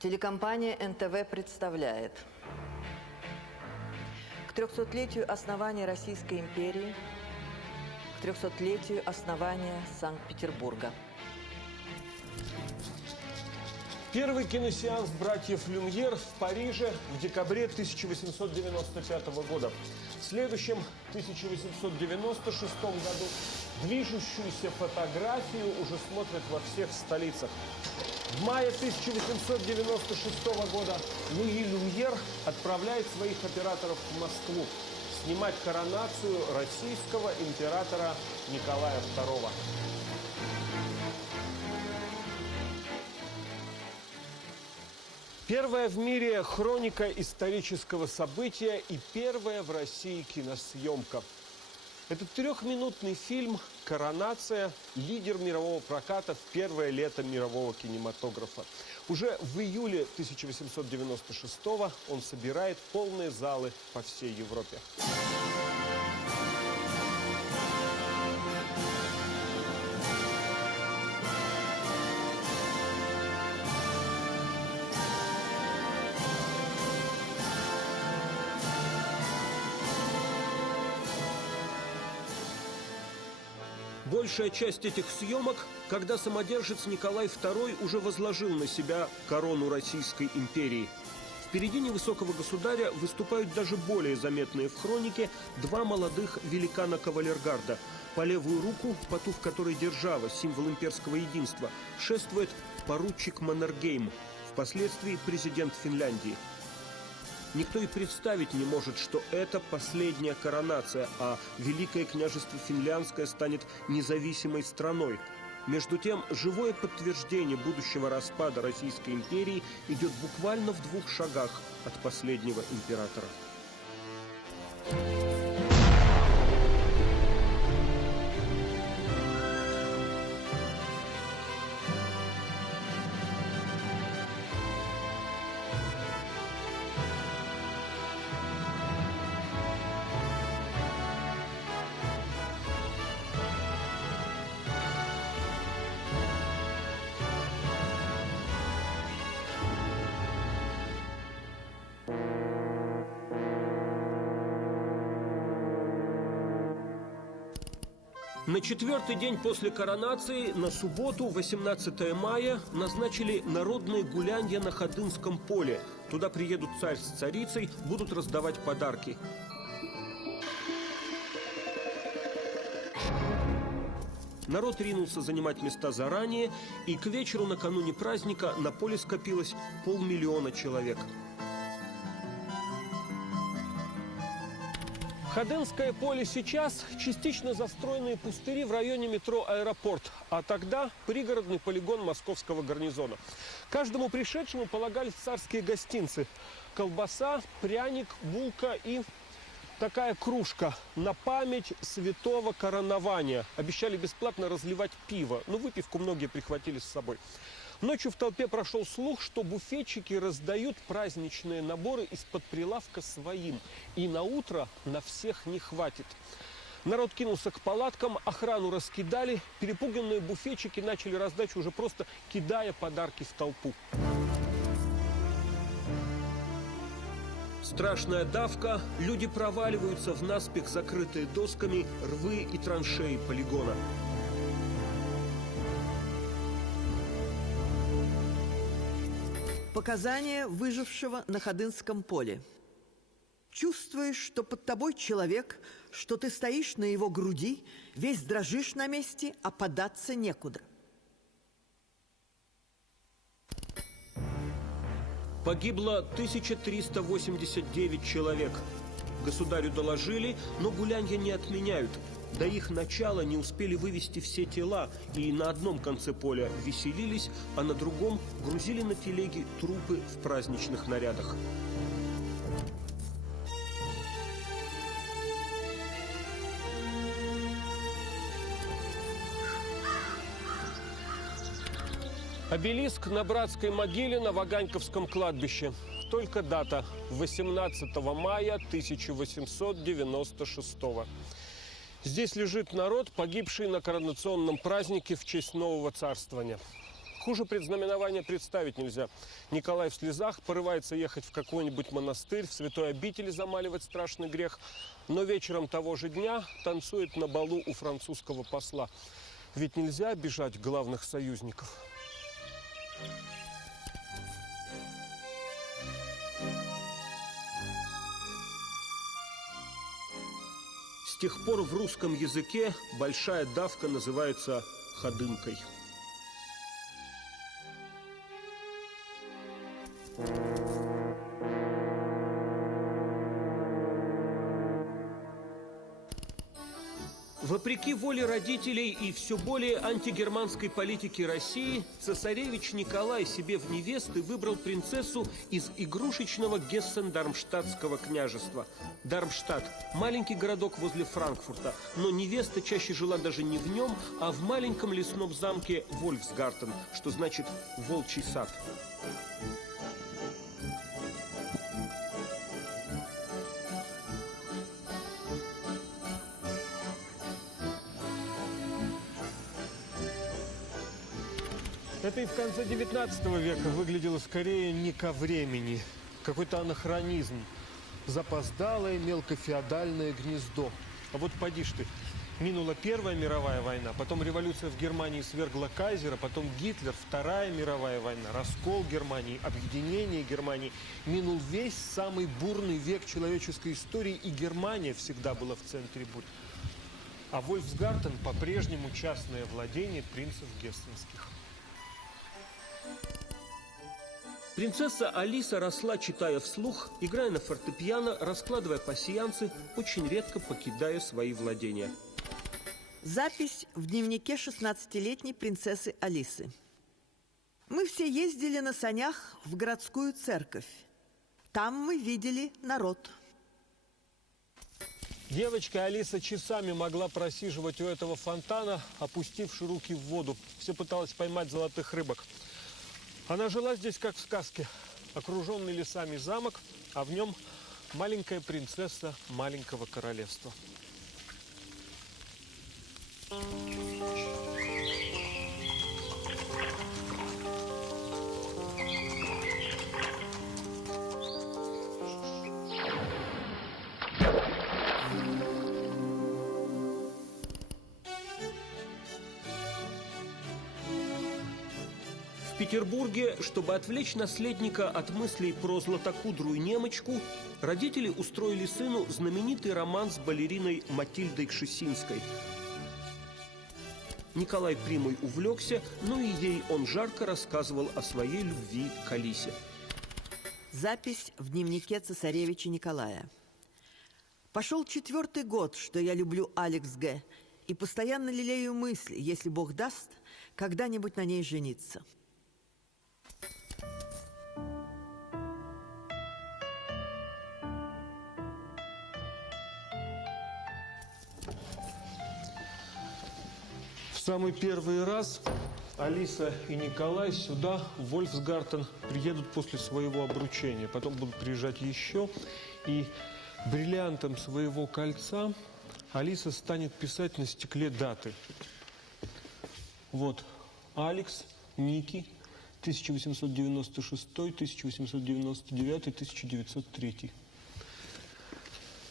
Телекомпания НТВ представляет к 300-летию основания Российской империи, к 300-летию основания Санкт-Петербурга. Первый киносеанс братьев Люмьер в Париже в декабре 1895 года. В следующем, 1896 году, движущуюся фотографию уже смотрят во всех столицах. В мае 1896 года Луи Люмьер отправляет своих операторов в Москву снимать коронацию российского императора Николая II. Первая в мире хроника исторического события и первая в России киносъемка. Этот трехминутный фильм «Коронация» – лидер мирового проката в первое лето мирового кинематографа. Уже в июле 1896-го он собирает полные залы по всей Европе. Большая часть этих съемок, когда самодержец Николай II уже возложил на себя корону Российской империи. Впереди невысокого государя выступают даже более заметные в хронике два молодых великана кавалергарда. По левую руку, по ту, в которой держава, символ имперского единства, шествует поручик Маннергейм, впоследствии президент Финляндии. Никто и представить не может, что это последняя коронация, а Великое княжество Финляндское станет независимой страной. Между тем, живое подтверждение будущего распада Российской империи идет буквально в 2 шагах от последнего императора. На 4-й день после коронации, на субботу, 18 мая, назначили народные гулянья на Ходынском поле. Туда приедут царь с царицей, будут раздавать подарки. Народ ринулся занимать места заранее, и к вечеру накануне праздника на поле скопилось 500 000 человек. Ходынское поле сейчас – частично застроенные пустыри в районе метро «Аэропорт», а тогда пригородный полигон московского гарнизона. Каждому пришедшему полагались царские гостинцы – колбаса, пряник, булка и такая кружка на память святого коронования. Обещали бесплатно разливать пиво, но выпивку многие прихватили с собой. Ночью в толпе прошел слух, что буфетчики раздают праздничные наборы из-под прилавка своим. И на утро на всех не хватит. Народ кинулся к палаткам, охрану раскидали. Перепуганные буфетчики начали раздачу, уже просто кидая подарки в толпу. Страшная давка. Люди проваливаются в наспех закрытые досками рвы и траншеи полигона. Показания выжившего на Ходынском поле. Чувствуешь, что под тобой человек, что ты стоишь на его груди, весь дрожишь на месте, а податься некуда. Погибло 1389 человек. Государю доложили, но гулянья не отменяют. До их начала не успели вывести все тела, и на одном конце поля веселились, а на другом грузили на телеги трупы в праздничных нарядах. Обелиск на братской могиле на Ваганьковском кладбище. Только дата – 18 мая 1896 года. – Здесь лежит народ, погибший на коронационном празднике в честь нового царствования. Хуже предзнаменования представить нельзя. Николай в слезах порывается ехать в какой-нибудь монастырь, в святой обители замаливать страшный грех. Но вечером того же дня танцует на балу у французского посла. Ведь нельзя обижать главных союзников. С тех пор в русском языке большая давка называется ходынкой. Вопреки воле родителей и все более антигерманской политики России, цесаревич Николай себе в невесты выбрал принцессу из игрушечного Гессен-Дармштадтского княжества. Дармштадт – маленький городок возле Франкфурта, но невеста чаще жила даже не в нем, а в маленьком лесном замке Вольфсгартен, что значит «волчий сад». Это и в конце 19 века выглядело скорее не ко времени. Какой-то анахронизм. Запоздалое мелкофеодальное гнездо. А вот поди ж ты. Минула Первая мировая война, потом революция в Германии свергла кайзера, потом Гитлер, Вторая мировая война, раскол Германии, объединение Германии. Минул весь самый бурный век человеческой истории, и Германия всегда была в центре бурь. А Вольфсгартен по-прежнему частное владение принцев гессенских. Принцесса Алиса росла, читая вслух, играя на фортепиано, раскладывая пасьянсы, очень редко покидая свои владения. Запись в дневнике 16-летней принцессы Алисы. Мы все ездили на санях в городскую церковь. Там мы видели народ. Девочка Алиса часами могла просиживать у этого фонтана, опустивши руки в воду. Все пыталась поймать золотых рыбок. Она жила здесь, как в сказке. Окруженный лесами замок, а в нем маленькая принцесса маленького королевства. В Петербурге, чтобы отвлечь наследника от мыслей про златокудрую немочку, родители устроили сыну знаменитый роман с балериной Матильдой Кшесинской. Николай Примой увлекся, но и ей он жарко рассказывал о своей любви к Алисе. Запись в дневнике цесаревича Николая. Пошел 4-й год, что я люблю Алекс Г. и постоянно лелею мысль, если Бог даст, когда-нибудь на ней жениться. В самый первый раз Алиса и Николай сюда, в Вольфсгартен, приедут после своего обручения. Потом будут приезжать еще. И бриллиантом своего кольца Алиса станет писать на стекле даты. Вот. Алекс, Ники, 1896, 1899, 1903.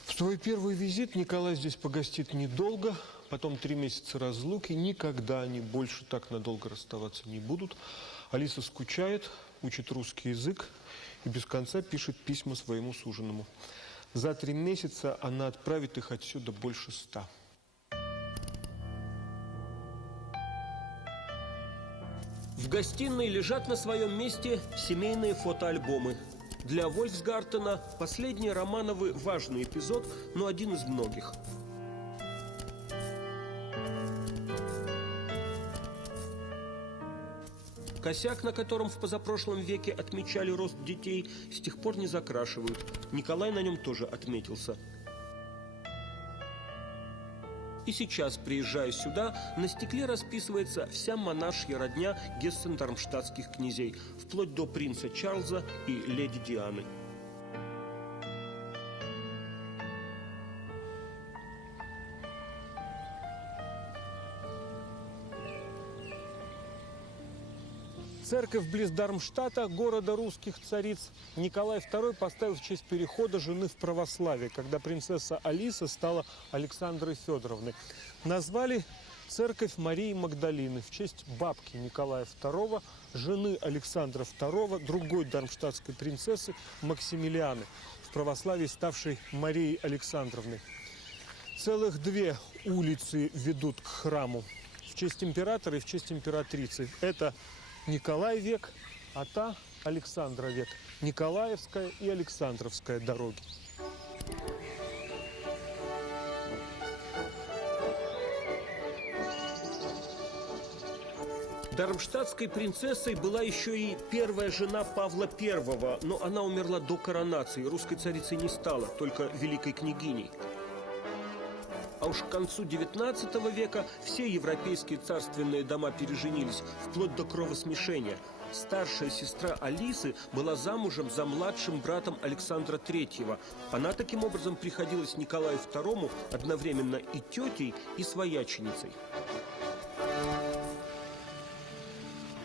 В свой первый визит Николай здесь погостит недолго. Потом 3 месяца разлуки. Никогда они больше так надолго расставаться не будут. Алиса скучает, учит русский язык и без конца пишет письма своему суженому. За 3 месяца она отправит их отсюда больше 100. В гостиной лежат на своем месте семейные фотоальбомы. Для Вольфсгартена последний романовый важный эпизод, но один из многих. Косяк, на котором в позапрошлом веке отмечали рост детей, с тех пор не закрашивают. Николай на нем тоже отметился. И сейчас, приезжая сюда, на стекле расписывается вся монаршья родня гессен-дармштадтских князей, вплоть до принца Чарльза и леди Дианы. Церковь близ Дармштадта, города русских цариц, Николай II поставил в честь перехода жены в православие, когда принцесса Алиса стала Александрой Федоровной. Назвали церковь Марии Магдалины в честь бабки Николая II, жены Александра II, другой дармштадтской принцессы Максимилианы, в православии ставшей Марией Александровной. Целых две улицы ведут к храму в честь императора и в честь императрицы. Это Николай век, а та Александра век. Николаевская и Александровская дороги. Дармштадтской принцессой была еще и первая жена Павла I, но она умерла до коронации. Русской царицей не стала, только великой княгиней. А уж к концу XIX века все европейские царственные дома переженились, вплоть до кровосмешения. Старшая сестра Алисы была замужем за младшим братом Александра III. Она таким образом приходилась Николаю II одновременно и тетей, и свояченицей.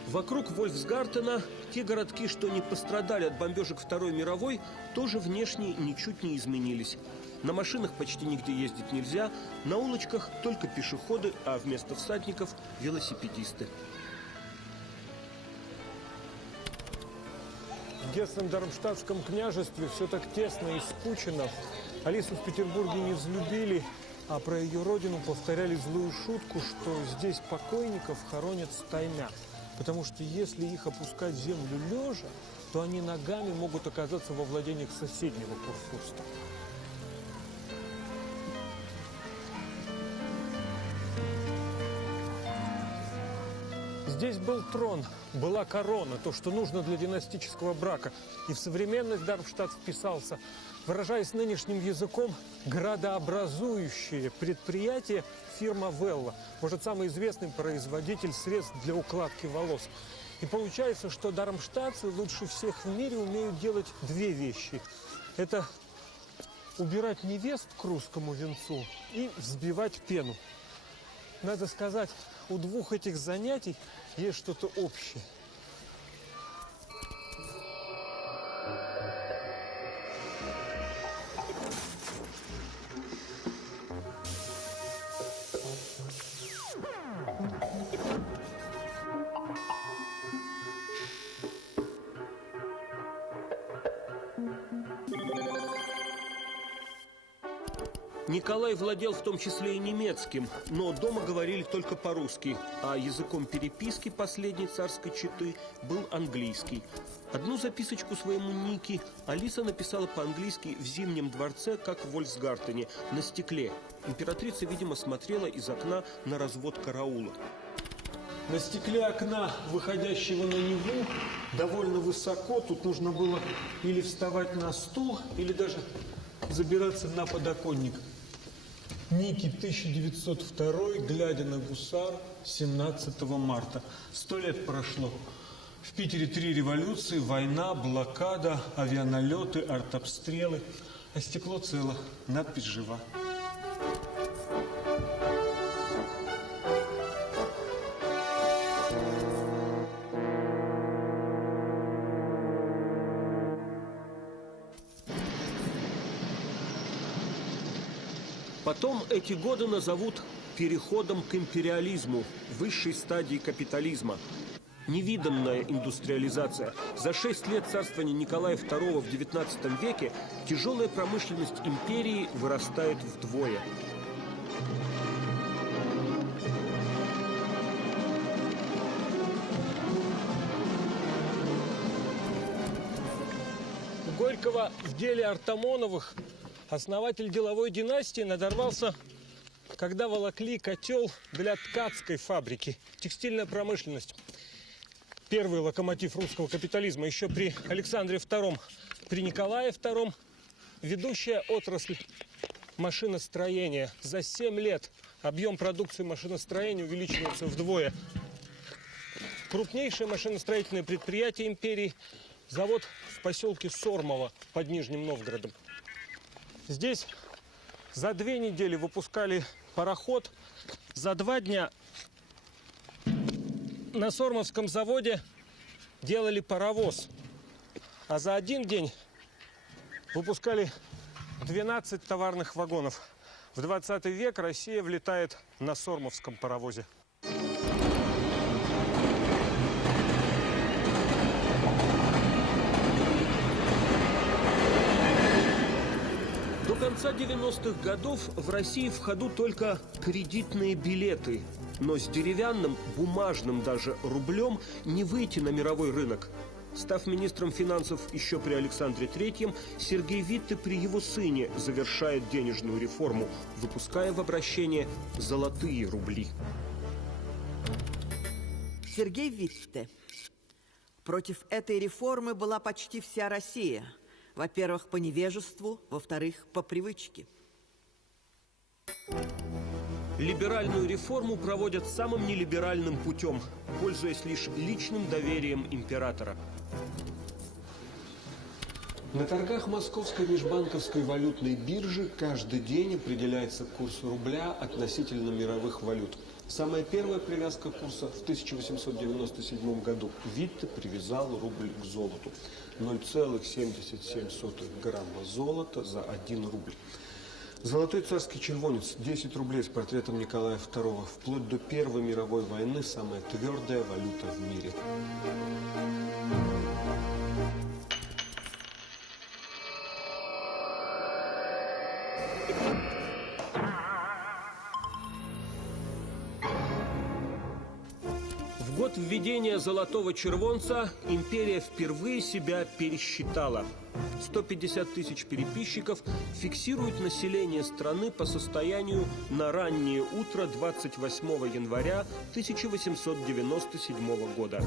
Вокруг Вольфсгартена те городки, что не пострадали от бомбежек Второй мировой, тоже внешне ничуть не изменились. На машинах почти нигде ездить нельзя, на улочках только пешеходы, а вместо всадников – велосипедисты. В Гессен-Дармштадтском княжестве все так тесно и скучно. Алису в Петербурге не взлюбили, а про ее родину повторяли злую шутку, что здесь покойников хоронят стаймя. Потому что если их опускать в землю лежа, то они ногами могут оказаться во владениях соседнего курфюрста. Здесь был трон, была корона, то, что нужно для династического брака. И в современность Дармштадт вписался, выражаясь нынешним языком, градообразующее предприятие фирма Велла. Может, самый известный производитель средств для укладки волос. И получается, что дармштадтцы лучше всех в мире умеют делать две вещи. Это убирать невест к русскому венцу и взбивать пену. Надо сказать, у двух этих занятий есть что-то общее. Николай владел в том числе и немецким, но дома говорили только по-русски, а языком переписки последней царской четы был английский. Одну записочку своему Нике Алиса написала по-английски в Зимнем дворце, как в Вольфсгартене, на стекле. Императрица, видимо, смотрела из окна на развод караула. На стекле окна, выходящего на Неву, довольно высоко. Тут нужно было или вставать на стул, или даже забираться на подоконник. Ники, 1902, глядя на гусар, 17 марта. 100 лет прошло. В Питере 3 революции, война, блокада, авианалеты, артобстрелы. А стекло цело, надпись жива. Потом эти годы назовут переходом к империализму, высшей стадии капитализма. Невиданная индустриализация. За 6 лет царствования Николая II в XIX веке тяжелая промышленность империи вырастает вдвое. У Горького в деле Артамоновых основатель деловой династии надорвался, когда волокли котел для ткацкой фабрики. Текстильная промышленность. Первый локомотив русского капитализма. Еще при Александре II, при Николае II ведущая отрасль машиностроения. За 7 лет объем продукции машиностроения увеличивается вдвое. Крупнейшее машиностроительное предприятие империи – завод в поселке Сормово под Нижним Новгородом. Здесь за 2 недели выпускали пароход, за 2 дня на Сормовском заводе делали паровоз. А за один день выпускали 12 товарных вагонов. В 20 век Россия влетает на Сормовском паровозе. До конца 90-х годов в России в ходу только кредитные билеты. Но с деревянным, бумажным даже рублем не выйти на мировой рынок. Став министром финансов еще при Александре III, Сергей Витте при его сыне завершает денежную реформу, выпуская в обращение золотые рубли. Сергей Витте. Против этой реформы была почти вся Россия. Во-первых, по невежеству, во-вторых, по привычке. Либеральную реформу проводят самым нелиберальным путем, пользуясь лишь личным доверием императора. На торгах Московской межбанковской валютной биржи каждый день определяется курс рубля относительно мировых валют. Самая первая привязка курса в 1897 году. Витте привязал рубль к золоту. 0,77 грамма золота за 1 рубль. Золотой царский червонец, 10 рублей с портретом Николая II. Вплоть до Первой мировой войны самая твердая валюта в мире. В год введения золотого червонца империя впервые себя пересчитала. 150 тысяч переписчиков фиксируют население страны по состоянию на раннее утро 28 января 1897 года.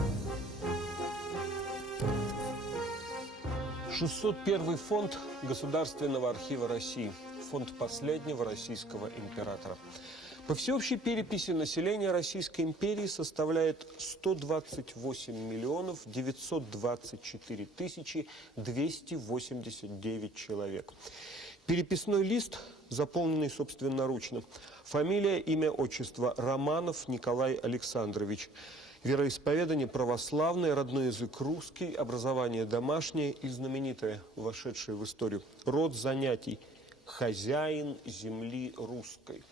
601 фонд Государственного архива России. Фонд последнего российского императора. По всеобщей переписи населения Российской империи составляет 128 миллионов 924 тысячи 289 человек. Переписной лист, заполненный собственноручно. Фамилия, имя, отчество: Романов Николай Александрович. Вероисповедание православное, родной язык русский, образование домашнее и знаменитое, вошедшее в историю. Род занятий: хозяин земли русской.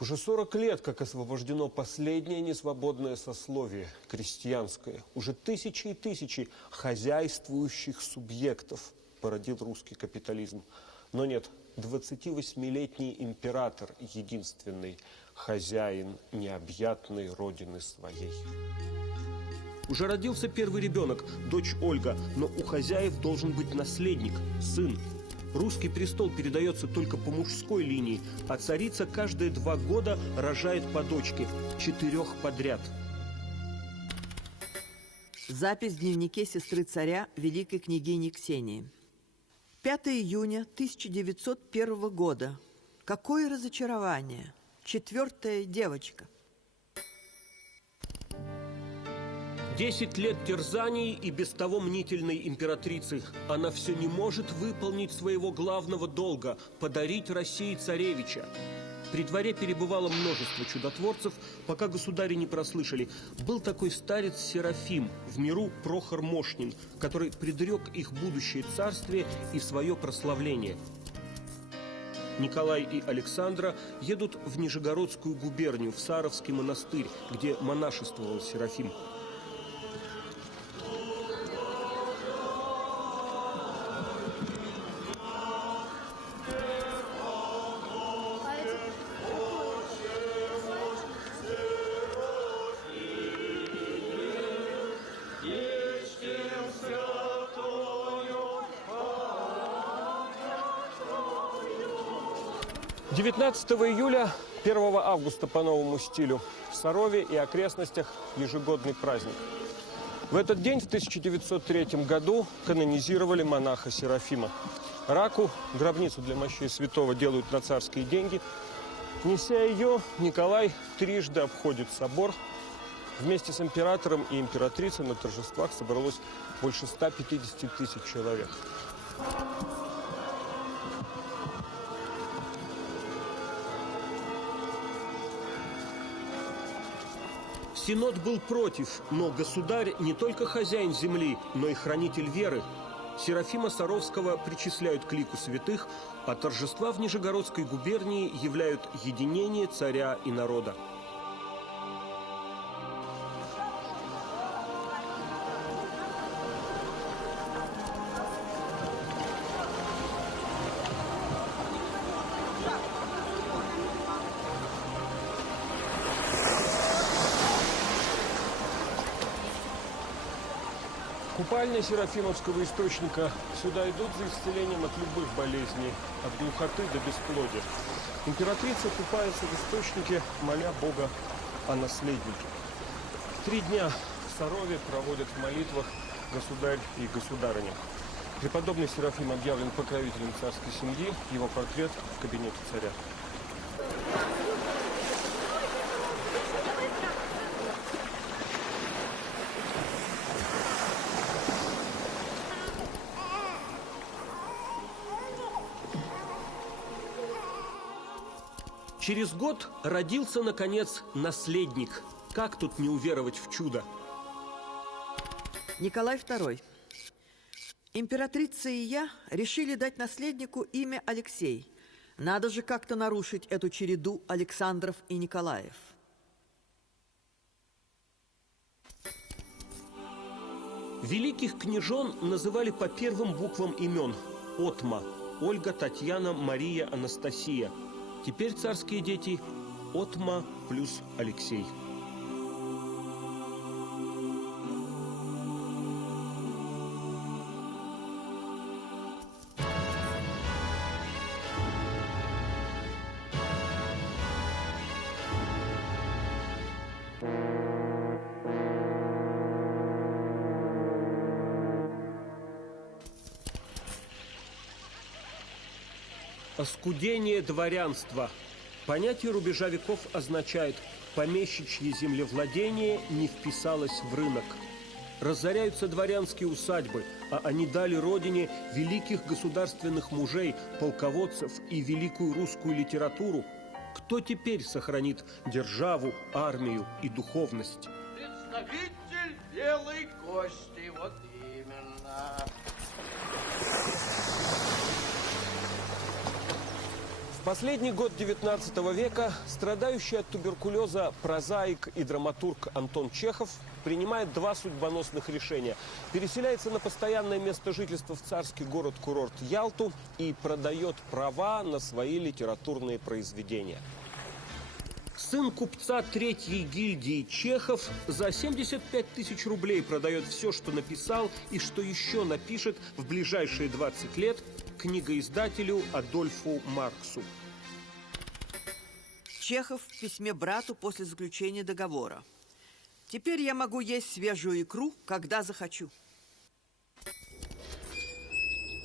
Уже 40 лет, как освобождено последнее несвободное сословие, крестьянское. Уже тысячи и тысячи хозяйствующих субъектов породил русский капитализм. Но нет, 28-летний император единственный, хозяин необъятной родины своей. Уже родился первый ребенок, дочь Ольга, но у хозяев должен быть наследник, сын. Русский престол передается только по мужской линии, а царица каждые 2 года рожает по дочке, 4 подряд. Запись в дневнике сестры царя, великой княгини Ксении. 5 июня 1901 года. Какое разочарование! 4-я девочка. 10 лет терзаний и без того мнительной императрицы. Она все не может выполнить своего главного долга – подарить России царевича. При дворе перебывало множество чудотворцев, пока государи не прослышали. Был такой старец Серафим, в миру Прохор Мошнин, который предрек их будущее царствие и свое прославление. Николай и Александра едут в Нижегородскую губернию, в Саровский монастырь, где монашествовал Серафим. – 19 июля, 1 августа по новому стилю в Сарове и окрестностях ежегодный праздник. В этот день, в 1903 году, канонизировали монаха Серафима. Раку, гробницу для мощей святого, делают на царские деньги. Неся ее, Николай трижды обходит собор. Вместе с императором и императрицей на торжествах собралось больше 150 тысяч человек. Синод был против, но государь не только хозяин земли, но и хранитель веры. Серафима Саровского причисляют к лику святых, а торжества в Нижегородской губернии являют единение царя и народа. Купальня Серафимовского источника. Сюда идут за исцелением от любых болезней, от глухоты до бесплодия. Императрица купается в источнике, моля Бога о наследнике. 3 дня в Сарове проводят в молитвах государь и государыня. Преподобный Серафим объявлен покровителем царской семьи, его портрет в кабинете царя. Через год родился, наконец, наследник. Как тут не уверовать в чудо? Николай II. Императрица и я решили дать наследнику имя Алексей. Надо же как-то нарушить эту череду Александров и Николаев. Великих княжон называли по первым буквам имен. Отма, Ольга, Татьяна, Мария, Анастасия. Теперь царские дети Отма плюс Алексей. Оскудение дворянства. Понятие рубежа веков означает: помещичье землевладение не вписалось в рынок. Разоряются дворянские усадьбы, а они дали родине великих государственных мужей, полководцев и великую русскую литературу. Кто теперь сохранит державу, армию и духовность? Представитель белой кости, вот именно. В последний год XIX века страдающий от туберкулеза прозаик и драматург Антон Чехов принимает 2 судьбоносных решения. Переселяется на постоянное место жительства в царский город-курорт Ялту и продает права на свои литературные произведения. Сын купца 3-й гильдии Чехов за 75 тысяч рублей продает все, что написал и что еще напишет в ближайшие 20 лет книгоиздателю Адольфу Марксу. Чехов в письме брату после заключения договора. Теперь я могу есть свежую икру, когда захочу.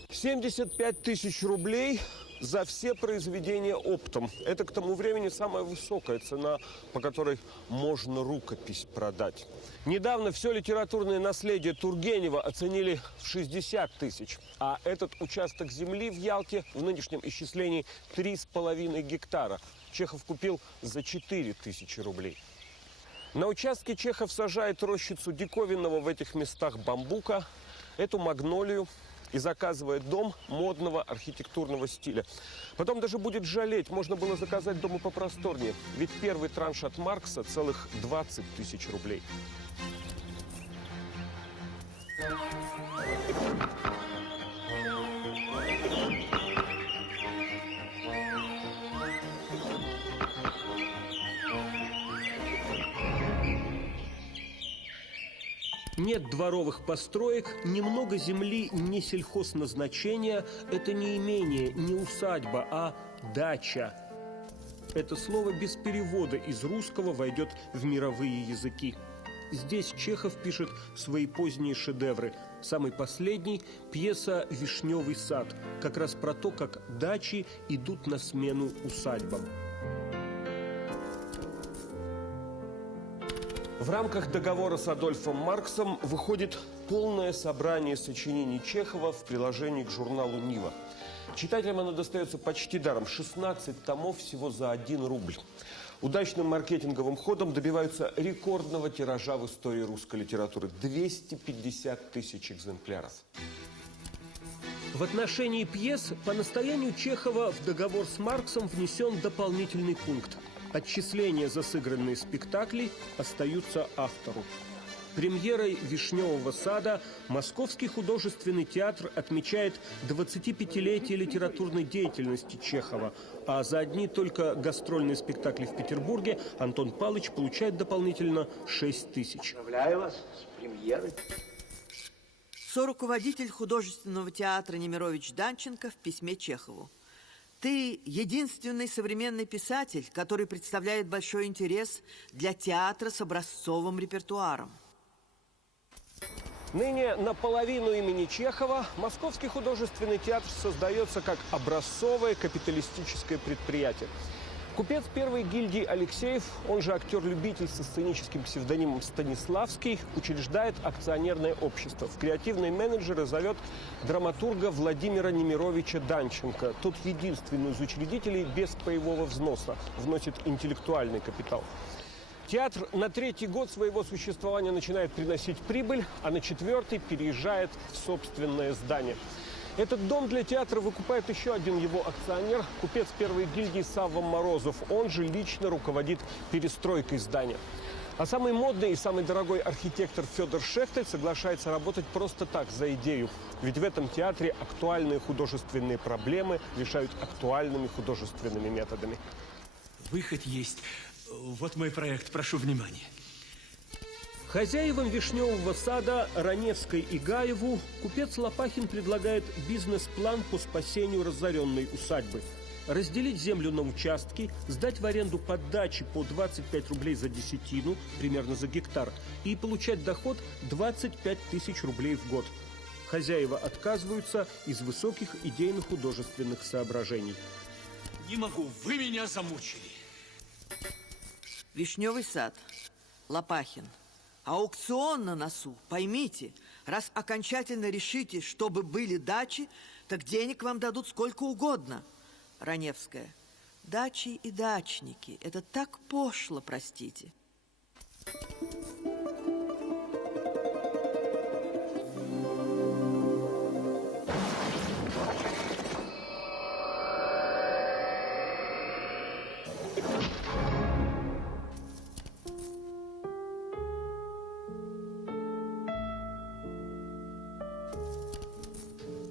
75 тысяч рублей за все произведения оптом. Это к тому времени самая высокая цена, по которой можно рукопись продать. Недавно все литературное наследие Тургенева оценили в 60 тысяч. А этот участок земли в Ялте в нынешнем исчислении 3,5 гектара. Чехов купил за 4 тысячи рублей. На участке Чехов сажает рощицу диковинного в этих местах бамбука, эту магнолию, и заказывает дом модного архитектурного стиля. Потом даже будет жалеть, можно было заказать дом и попросторнее. Ведь первый транш от Маркса целых 20 тысяч рублей. Нет дворовых построек, немного земли не сельхозназначения. Это не имение, не усадьба, а дача. Это слово без перевода из русского войдет в мировые языки. Здесь Чехов пишет свои поздние шедевры. Самый последний – пьеса «Вишневый сад». Как раз про то, как дачи идут на смену усадьбам. В рамках договора с Адольфом Марксом выходит полное собрание сочинений Чехова в приложении к журналу «Нива». Читателям оно достается почти даром – 16 томов всего за 1 рубль. Удачным маркетинговым ходом добиваются рекордного тиража в истории русской литературы – 250 тысяч экземпляров. В отношении пьес по настоянию Чехова в договор с Марксом внесен дополнительный пункт. Отчисления за сыгранные спектакли остаются автору. Премьерой «Вишневого сада» Московский художественный театр отмечает 25-летие литературной деятельности Чехова, а за одни только гастрольные спектакли в Петербурге Антон Палыч получает дополнительно 6 тысяч. Поздравляю вас с премьерой. Соруководитель художественного театра Немирович Данченко в письме Чехову. Ты единственный современный писатель, который представляет большой интерес для театра с образцовым репертуаром. Ныне наполовину имени Чехова Московский художественный театр создается как образцовое капиталистическое предприятие. Купец первой гильдии Алексеев, он же актер-любитель со сценическим псевдонимом Станиславский, учреждает акционерное общество. В креативные менеджеры зовет драматурга Владимира Немировича Данченко. Тот единственный из учредителей без паевого взноса вносит интеллектуальный капитал. Театр на 3-й год своего существования начинает приносить прибыль, а на 4-й переезжает в собственное здание. Этот дом для театра выкупает еще один его акционер, купец первой гильдии Савва Морозов. Он же лично руководит перестройкой здания. А самый модный и самый дорогой архитектор Федор Шехтель соглашается работать просто так, за идею. Ведь в этом театре актуальные художественные проблемы решают актуальными художественными методами. Выход есть. Вот мой проект, прошу внимания. Хозяевам «Вишневого сада» Раневской и Гаеву купец Лопахин предлагает бизнес-план по спасению разоренной усадьбы. Разделить землю на участки, сдать в аренду под дачи по 25 рублей за десятину, примерно за гектар, и получать доход 25 тысяч рублей в год. Хозяева отказываются из высоких идейно-художественных соображений. Не могу, вы меня замучили. Вишневый сад. Лопахин. Аукцион на носу. Поймите, раз окончательно решите, чтобы были дачи, так денег вам дадут сколько угодно. Раневская. Дачи и дачники. Это так пошло, простите.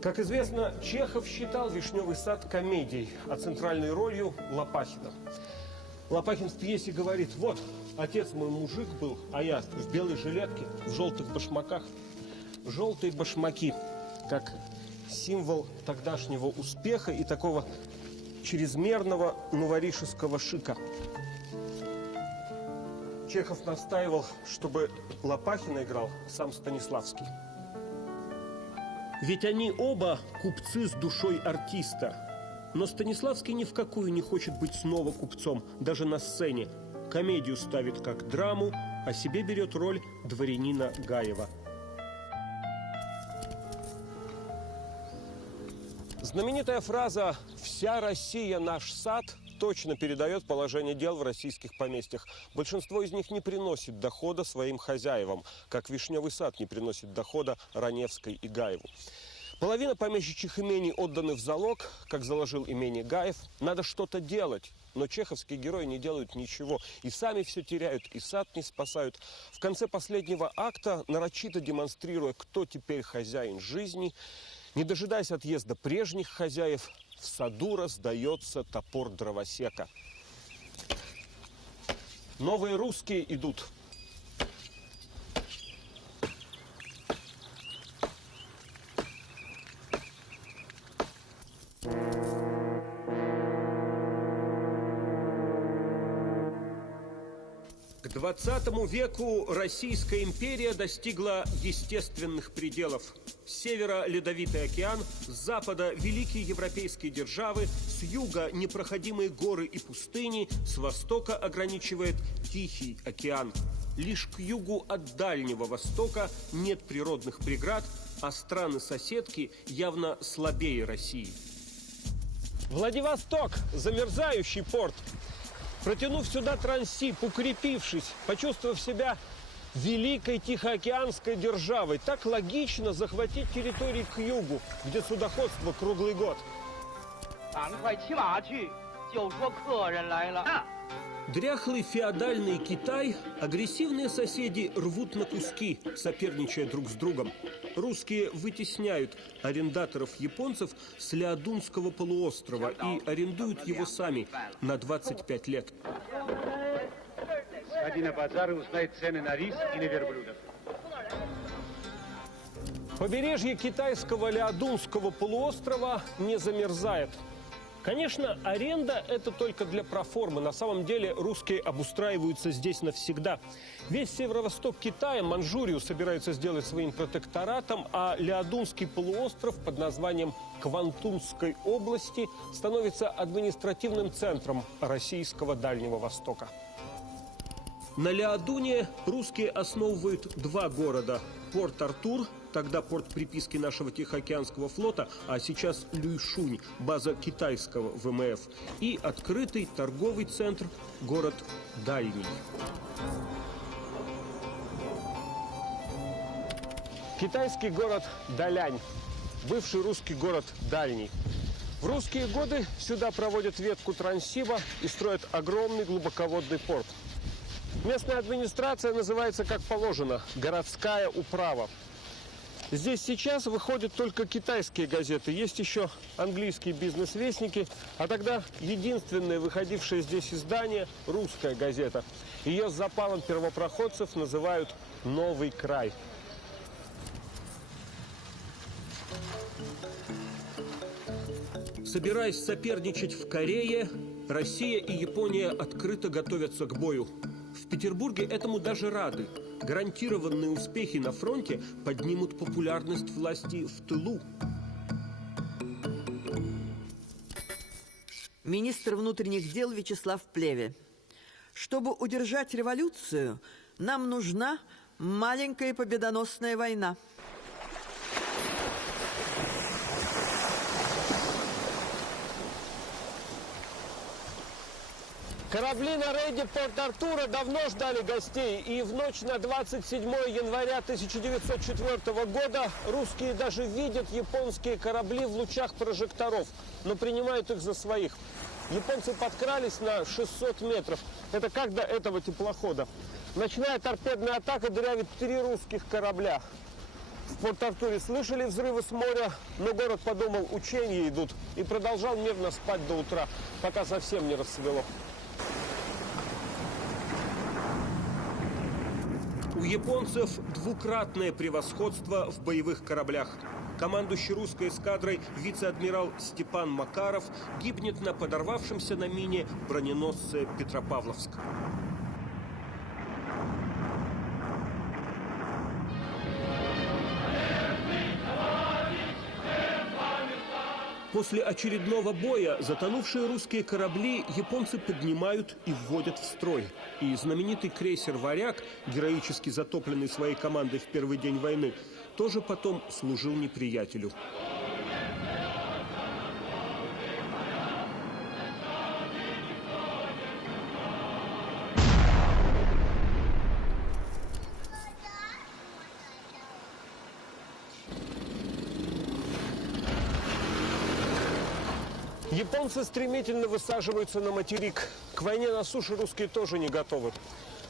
Как известно, Чехов считал «Вишневый сад» комедией, а центральной ролью – Лопахина. Лопахин в пьесе говорит: вот, отец мой мужик был, а я в белой жилетке, в желтых башмаках. Желтые башмаки, как символ тогдашнего успеха и такого чрезмерного новоришеского шика. Чехов настаивал, чтобы Лопахина играл сам Станиславский. Ведь они оба купцы с душой артиста. Но Станиславский ни в какую не хочет быть снова купцом, даже на сцене. Комедию ставит как драму, а себе берет роль дворянина Гаева. Знаменитая фраза «Вся Россия наш сад» точно передает положение дел в российских поместьях. Большинство из них не приносит дохода своим хозяевам, как «Вишневый сад» не приносит дохода Раневской и Гаеву. Половина помещичьих имений отданы в залог, как заложил имение Гаев. Надо что-то делать, но чеховские герои не делают ничего. И сами все теряют, и сад не спасают. В конце последнего акта, нарочито демонстрируя, кто теперь хозяин жизни, не дожидаясь отъезда прежних хозяев, в саду раздается топор дровосека. Новые русские идут. К 20 веку Российская империя достигла естественных пределов. С севера – Ледовитый океан, с запада – великие европейские державы, с юга – непроходимые горы и пустыни, с востока ограничивает Тихий океан. Лишь к югу от Дальнего Востока нет природных преград, а страны-соседки явно слабее России. Владивосток – замерзающий порт. Протянув сюда Транссиб, укрепившись, почувствовав себя великой Тихоокеанской державой, так логично захватить территории к югу, где судоходство круглый год. 赶快骑马去，就说客人来了。 Дряхлый феодальный Китай агрессивные соседи рвут на куски, соперничая друг с другом. Русские вытесняют арендаторов японцев с Леодунского полуострова и арендуют его сами на 25 лет. Сходи на базар и узнай цены на рис и на верблюдов. Побережье китайского Леодунского полуострова не замерзает. Конечно, аренда – это только для проформы. На самом деле русские обустраиваются здесь навсегда. Весь северо-восток Китая, Манчжурию, собираются сделать своим протекторатом, а Леодунский полуостров под названием Квантунской области становится административным центром российского Дальнего Востока. На Леодуне русские основывают два города – Порт-Артур, тогда порт приписки нашего Тихоокеанского флота, а сейчас Люйшунь, база китайского ВМФ, и открытый торговый центр город Дальний. Китайский город Далянь, бывший русский город Дальний. В русские годы сюда проводят ветку Транссиба и строят огромный глубоководный порт. Местная администрация называется, как положено, городская управа. Здесь сейчас выходят только китайские газеты. Есть еще английские бизнес-вестники, а тогда единственное выходившее здесь издание – русская газета. Ее с запалом первопроходцев называют «Новый край». Собираясь соперничать в Корее, Россия и Япония открыто готовятся к бою. В Петербурге этому даже рады. Гарантированные успехи на фронте поднимут популярность власти в тылу. Министр внутренних дел Вячеслав Плеве. Чтобы удержать революцию, нам нужна маленькая победоносная война. Корабли на рейде Порт-Артура давно ждали гостей, и в ночь на 27 января 1904 года русские даже видят японские корабли в лучах прожекторов, но принимают их за своих. Японцы подкрались на 600 метров. Это как до этого теплохода. Ночная торпедная атака дырявит 3 русских корабля. В Порт-Артуре слышали взрывы с моря, но город подумал, учения идут, и продолжал мирно спать до утра, пока совсем не рассвело. У японцев двукратное превосходство в боевых кораблях. Командующий русской эскадрой вице-адмирал Степан Макаров гибнет на подорвавшемся на мине броненосце Петропавловск. После очередного боя затонувшие русские корабли японцы поднимают и вводят в строй. И знаменитый крейсер «Варяг», героически затопленный своей командой в первый день войны, тоже потом служил неприятелю. Японцы стремительно высаживаются на материк. К войне на суше русские тоже не готовы.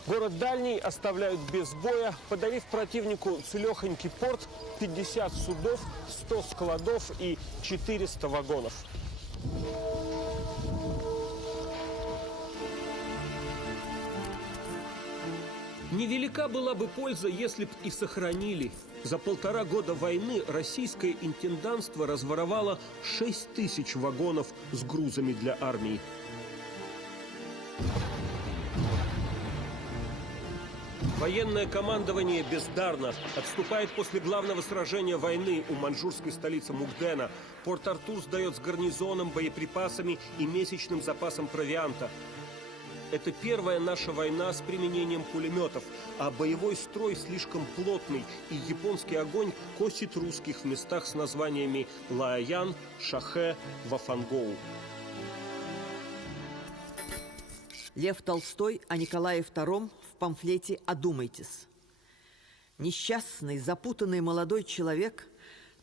Город Дальний оставляют без боя, подарив противнику целехонький порт, 50 судов, 100 складов и 400 вагонов. Невелика была бы польза, если б и сохранили. За 1,5 года войны российское интендантство разворовало 6000 вагонов с грузами для армии. Военное командование бездарно. Отступает после главного сражения войны у маньчжурской столицы Мукдена. Порт-Артур сдает с гарнизоном, боеприпасами и месячным запасом провианта. Это первая наша война с применением пулеметов, а боевой строй слишком плотный, и японский огонь косит русских в местах с названиями Лаоян, Шахэ, Вафангоу. Лев Толстой о Николае II в памфлете «Одумайтесь». Несчастный, запутанный молодой человек,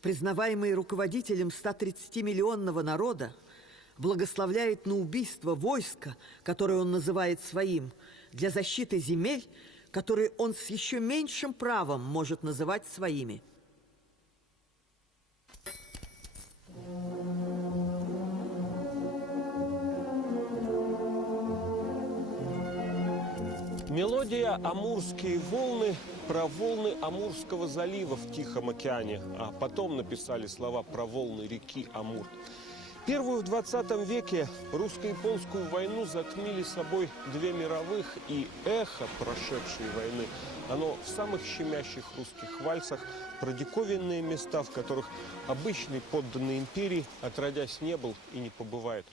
признаваемый руководителем 130-миллионного народа, благословляет на убийство войска, которое он называет своим, для защиты земель, которые он с еще меньшим правом может называть своими. Мелодия «Амурские волны» про волны Амурского залива в Тихом океане, а потом написали слова про волны реки Амур. Первую в 20 веке русско-японскую войну затмили собой две мировых, и эхо прошедшей войны, оно в самых щемящих русских вальсах, про диковинные места, в которых обычный подданный империи отродясь не был и не побывает.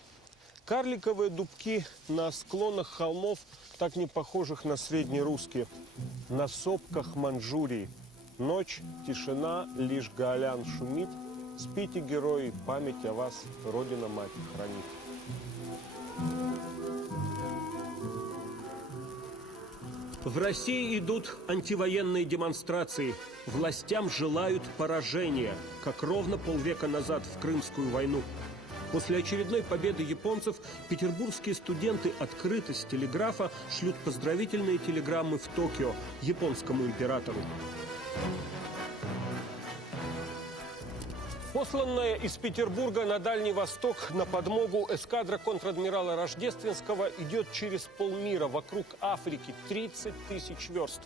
Карликовые дубки на склонах холмов, так не похожих на среднерусские, на сопках Манчжурии. Ночь, тишина, лишь гаолян шумит. Спите, герои, память о вас Родина-мать хранит. В России идут антивоенные демонстрации. Властям желают поражения, как ровно полвека назад в Крымскую войну. После очередной победы японцев петербургские студенты открыто с телеграфа шлют поздравительные телеграммы в Токио японскому императору. Посланная из Петербурга на Дальний Восток на подмогу эскадра контр-адмирала Рождественского идет через полмира, вокруг Африки, 30 тысяч верст.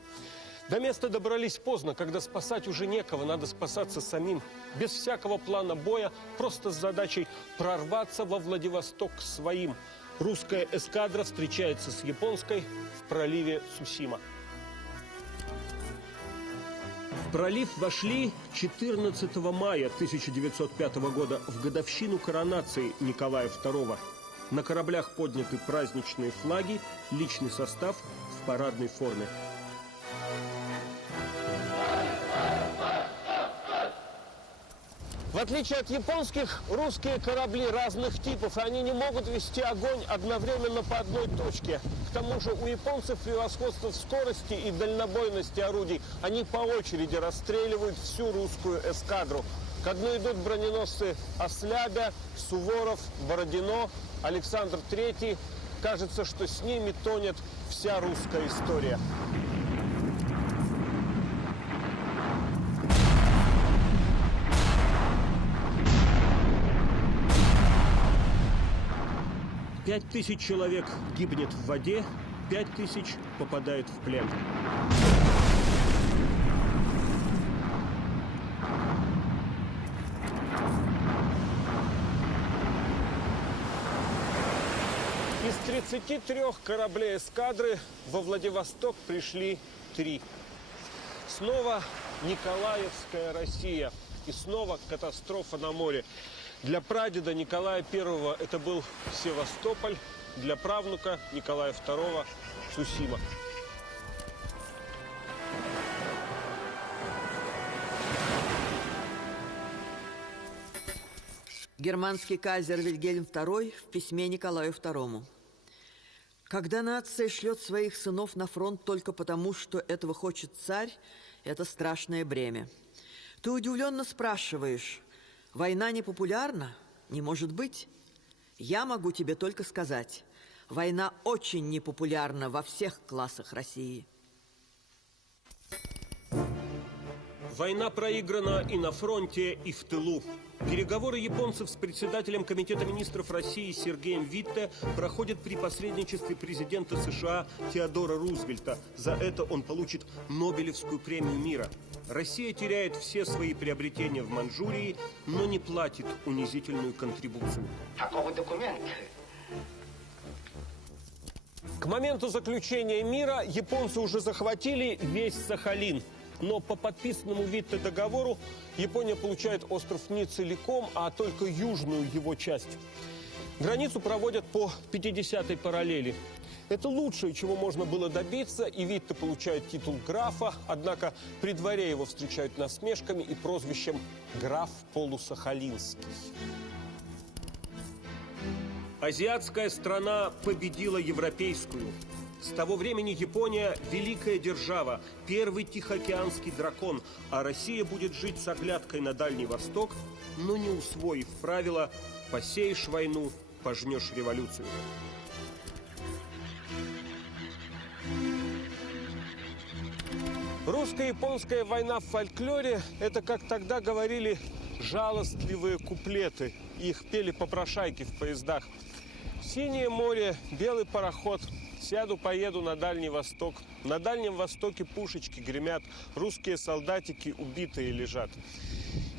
До места добрались поздно, когда спасать уже некого, надо спасаться самим. Без всякого плана боя, просто с задачей прорваться во Владивосток к своим. Русская эскадра встречается с японской в проливе Цусима. В пролив вошли 14 мая 1905 года, в годовщину коронации Николая II. На кораблях подняты праздничные флаги, личный состав в парадной форме. В отличие от японских, русские корабли разных типов, они не могут вести огонь одновременно по одной точке. К тому же у японцев превосходство в скорости и дальнобойности орудий. Они по очереди расстреливают всю русскую эскадру. Ко дну идут броненосцы Ослябя, Суворов, Бородино, Александр III. Кажется, что с ними тонет вся русская история. Пять тысяч человек гибнет в воде, 5000 попадают в плен. Из 33 кораблей эскадры во Владивосток пришли 3. Снова Николаевская Россия и снова катастрофа на море. Для прадеда Николая I это был Севастополь, для правнука Николая II – Цусима. Германский кайзер Вильгельм II в письме Николаю II. Когда нация шлет своих сынов на фронт только потому, что этого хочет царь, это страшное бремя. Ты удивленно спрашиваешь: война не популярна? Не может быть. Я могу тебе только сказать: война очень непопулярна во всех классах России. Война проиграна и на фронте, и в тылу. Переговоры японцев с председателем Комитета министров России Сергеем Витте проходят при посредничестве президента США Теодора Рузвельта. За это он получит Нобелевскую премию мира. Россия теряет все свои приобретения в Манчжурии, но не платит унизительную контрибуцию. Такого документа. К моменту заключения мира японцы уже захватили весь Сахалин. Но по подписанному Витте договору Япония получает остров не целиком, а только южную его часть. Границу проводят по 50-й параллели. Это лучшее, чего можно было добиться, и Витте получает титул графа, однако при дворе его встречают насмешками и прозвищем «граф Полусахалинский». Азиатская страна победила европейскую. С того времени Япония – великая держава, первый тихоокеанский дракон, а Россия будет жить с оглядкой на Дальний Восток, но не усвоив правила «посеешь войну, пожнешь революцию». Русско-японская война в фольклоре – это, как тогда говорили, жалостливые куплеты. Их пели попрошайки в поездах. Синее море, белый пароход. Сяду, поеду на Дальний Восток. На Дальнем Востоке пушечки гремят. Русские солдатики убитые лежат.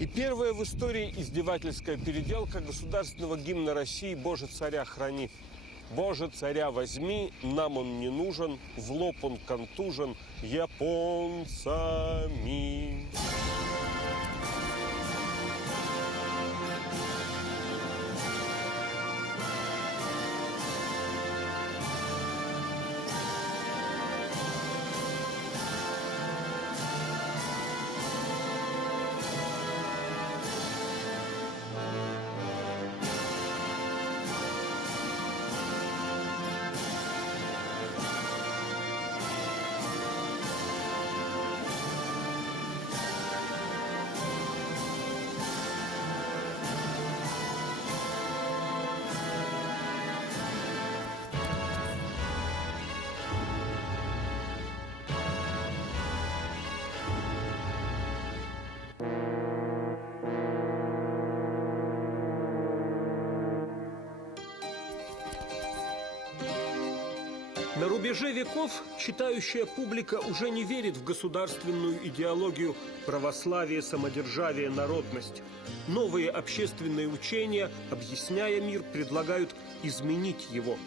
И первая в истории издевательская переделка государственного гимна России «Боже, царя храни». «Боже, царя возьми, нам он не нужен, в лоб он контужен японцами». На рубеже веков читающая публика уже не верит в государственную идеологию православие, самодержавие, народность. Новые общественные учения, объясняя мир, предлагают изменить его.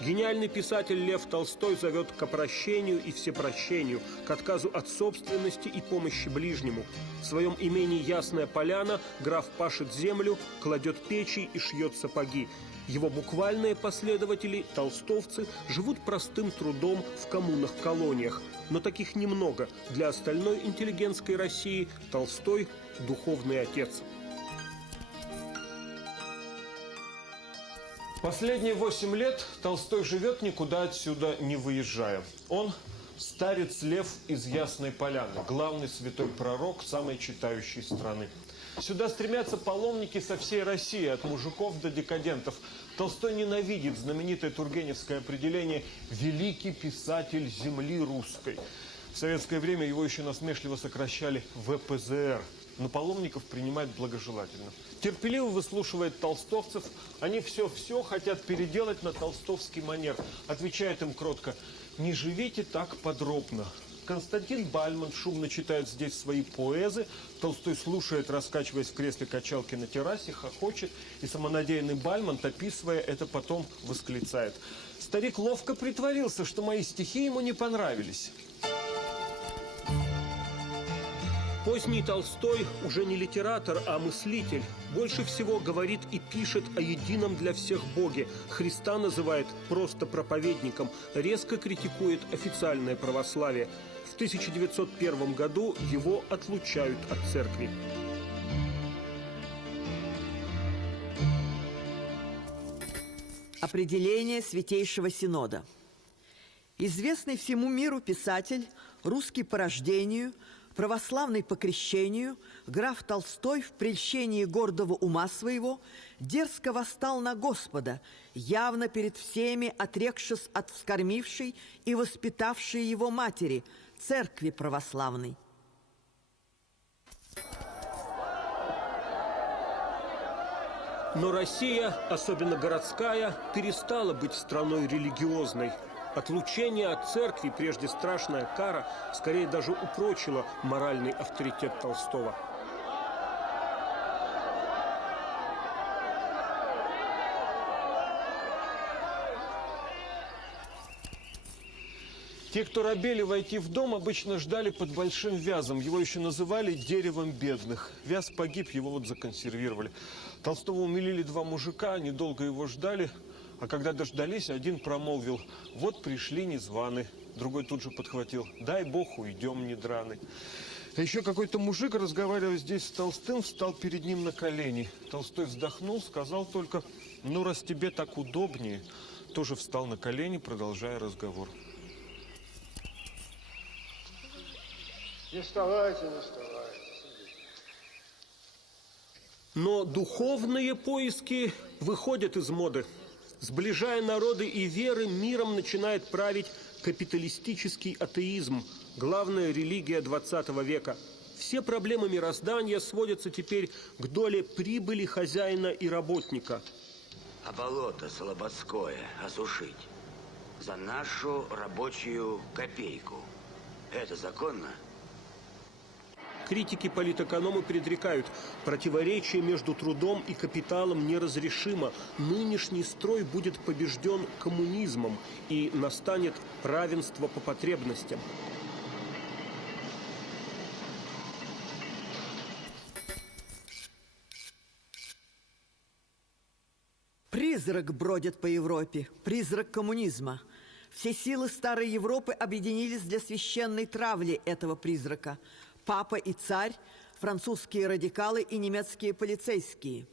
Гениальный писатель Лев Толстой зовет к опрощению и всепрощению, к отказу от собственности и помощи ближнему. В своем имении «Ясная поляна» граф пашет землю, кладет печи и шьет сапоги. Его буквальные последователи, толстовцы, живут простым трудом в коммунах-колониях. Но таких немного. Для остальной интеллигентской России Толстой – духовный отец. Последние 8 лет Толстой живет, никуда отсюда не выезжая. Он старец Лев из Ясной Поляны, главный святой пророк самой читающей страны. Сюда стремятся паломники со всей России, от мужиков до декадентов. Толстой ненавидит знаменитое тургеневское определение «великий писатель земли русской». В советское время его еще насмешливо сокращали ВПЗР. Но паломников принимает благожелательно. Терпеливо выслушивает толстовцев. Они все хотят переделать на толстовский манер. Отвечает им кротко: «Не живите так подробно». Константин Бальмонт шумно читает здесь свои поэзы. Толстой слушает, раскачиваясь в кресле качалки на террасе, хохочет. И самонадеянный Бальмонт, описывая это, потом восклицает: «Старик ловко притворился, что мои стихи ему не понравились». Поздний Толстой уже не литератор, а мыслитель. Больше всего говорит и пишет о едином для всех Боге. Христа называет просто проповедником, резко критикует официальное православие. В 1901 году его отлучают от церкви. Определение Святейшего Синода. Известный всему миру писатель, русский по рождению, православный по крещению, граф Толстой в прельщении гордого ума своего дерзко восстал на Господа, явно перед всеми отрекшись от вскормившей и воспитавшей его матери, церкви православной. Но Россия, особенно городская, перестала быть страной религиозной. Отлучение от церкви, прежде страшная кара, скорее даже упрочило моральный авторитет Толстого. Те, кто робели войти в дом, обычно ждали под большим вязом. Его еще называли деревом бедных. Вяз погиб, его вот законсервировали. Толстого умилили два мужика, они долго его ждали. А когда дождались, один промолвил: «Вот пришли незваные». Другой тут же подхватил: «Дай бог, уйдем, не драны». А еще какой-то мужик, разговаривая здесь с Толстым, встал перед ним на колени. Толстой вздохнул, сказал только: Ну, раз тебе так удобнее, тоже встал на колени, продолжая разговор. Не вставайте, не вставайте. Но духовные поиски выходят из моды. Сближая народы и веры, миром начинает править капиталистический атеизм, главная религия 20 века. Все проблемы мироздания сводятся теперь к доле прибыли хозяина и работника. А болото Слободское осушить за нашу рабочую копейку. Это законно? Критики-политэкономы предрекают, противоречие между трудом и капиталом неразрешимо. Нынешний строй будет побежден коммунизмом, и настанет равенство по потребностям. Призрак бродит по Европе, призрак коммунизма. Все силы старой Европы объединились для священной травли этого призрака. Папа и царь, французские радикалы и немецкие полицейские.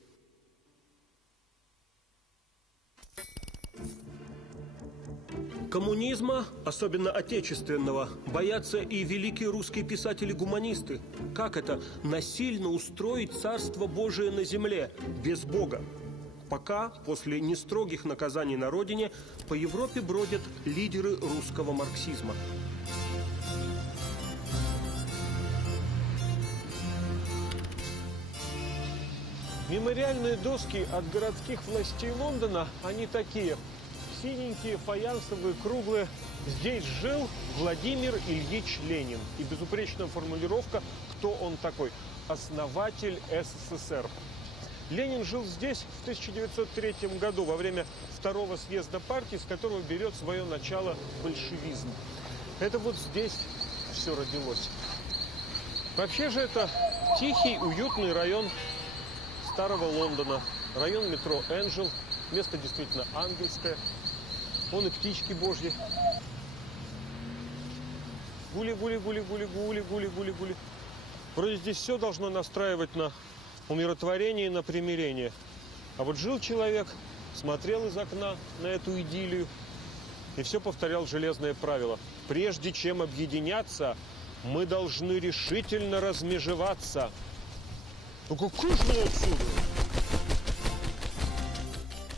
Коммунизма, особенно отечественного, боятся и великие русские писатели-гуманисты. Как это насильно устроить Царство Божие на земле, без Бога? Пока, после нестрогих наказаний на родине, по Европе бродят лидеры русского марксизма. Мемориальные доски от городских властей Лондона, они такие. Синенькие, фаянсовые, круглые. Здесь жил Владимир Ильич Ленин. И безупречная формулировка, кто он такой. Основатель СССР. Ленин жил здесь в 1903 году, во время второго съезда партии, с которого берет свое начало большевизм. Это вот здесь все родилось. Вообще же это тихий, уютный район старого Лондона. Район метро Энджел. Место действительно ангельское. Вон и птички божьи. Гули-гули-гули-гули-гули-гули-гули-гули. Вроде здесь все должно настраивать на умиротворение и на примирение. А вот жил человек, смотрел из окна на эту идиллию и все повторял железное правило. Прежде чем объединяться, мы должны решительно размежеваться. Ну какой же я отсюда?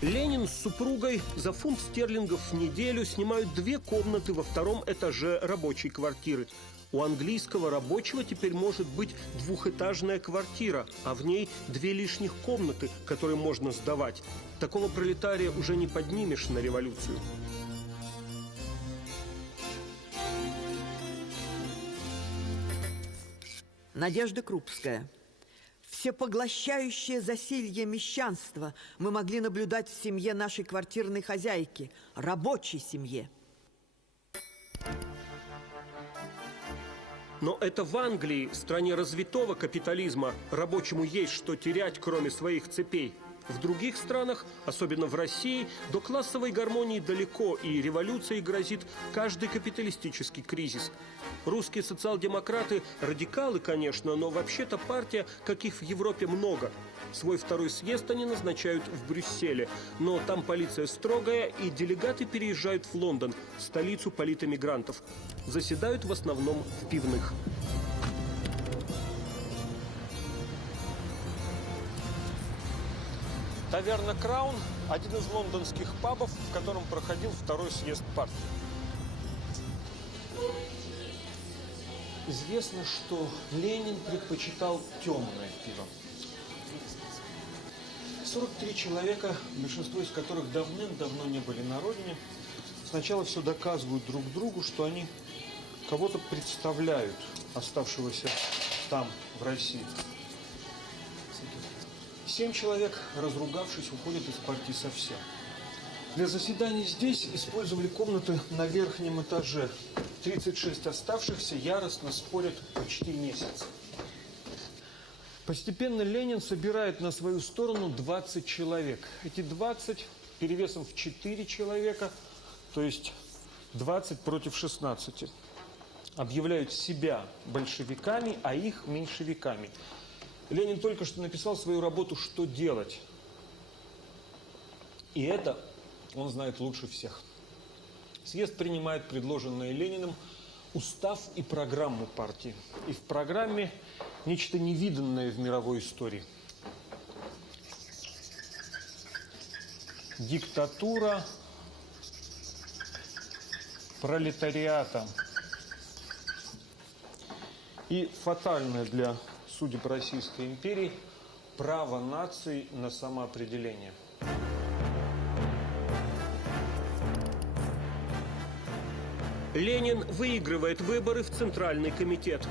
Ленин с супругой за фунт стерлингов в неделю снимают 2 комнаты во 2-м этаже рабочей квартиры. У английского рабочего теперь может быть 2-этажная квартира, а в ней 2 лишних комнаты, которые можно сдавать. Такого пролетария уже не поднимешь на революцию. Надежда Крупская. Всепоглощающее засилье мещанства мы могли наблюдать в семье нашей квартирной хозяйки, рабочей семье. Но это в Англии, стране развитого капитализма, рабочему есть что терять, кроме своих цепей. В других странах, особенно в России, до классовой гармонии далеко, и революцией грозит каждый капиталистический кризис. Русские социал-демократы – радикалы, конечно, но вообще-то партия, каких в Европе много. Свой 2-й съезд они назначают в Брюсселе, но там полиция строгая, и делегаты переезжают в Лондон, столицу политэмигрантов. Заседают в основном в пивных. Таверна «Краун» – один из лондонских пабов, в котором проходил 2-й съезд партии. Известно, что Ленин предпочитал темное пиво. 43 человека, большинство из которых давным-давно не были на родине, сначала все доказывают друг другу, что они кого-то представляют, оставшегося там, в России. 7 человек, разругавшись, уходят из партии совсем. Для заседаний здесь использовали комнаты на верхнем этаже. 36 оставшихся яростно спорят почти месяц. Постепенно Ленин собирает на свою сторону 20 человек. Эти 20 перевесом в 4 человека, то есть 20 против 16, объявляют себя большевиками, а их меньшевиками. Ленин только что написал свою работу «Что делать?». И это он знает лучше всех. Съезд принимает предложенные Лениным устав и программу партии. И в программе нечто невиданное в мировой истории. Диктатура пролетариата. И фатальное для судеб Российской империи право наций на самоопределение. Ленин выигрывает выборы в Центральный комитет.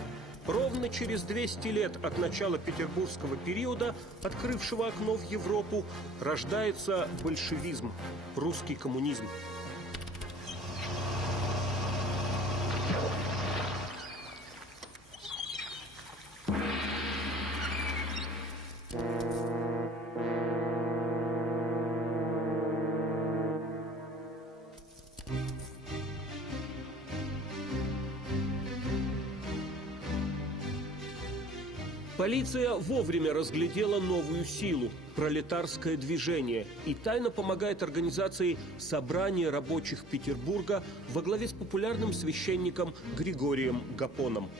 Ровно через 200 лет от начала петербургского периода, открывшего окно в Европу, рождается большевизм, русский коммунизм. Полиция вовремя разглядела новую силу – пролетарское движение и тайно помогает организации «Собрание рабочих Петербурга» во главе с популярным священником Григорием Гапоном.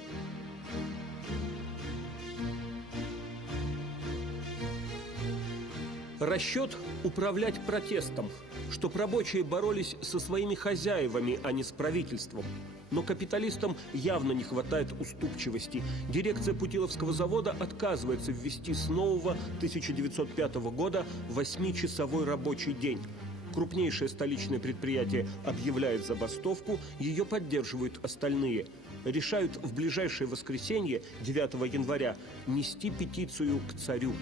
Расчет – управлять протестом, чтоб рабочие боролись со своими хозяевами, а не с правительством. Но капиталистам явно не хватает уступчивости. Дирекция Путиловского завода отказывается ввести с нового 1905 года 8-часовой рабочий день. Крупнейшее столичное предприятие объявляет забастовку, ее поддерживают остальные. Решают в ближайшее воскресенье, 9 января, нести петицию к царю.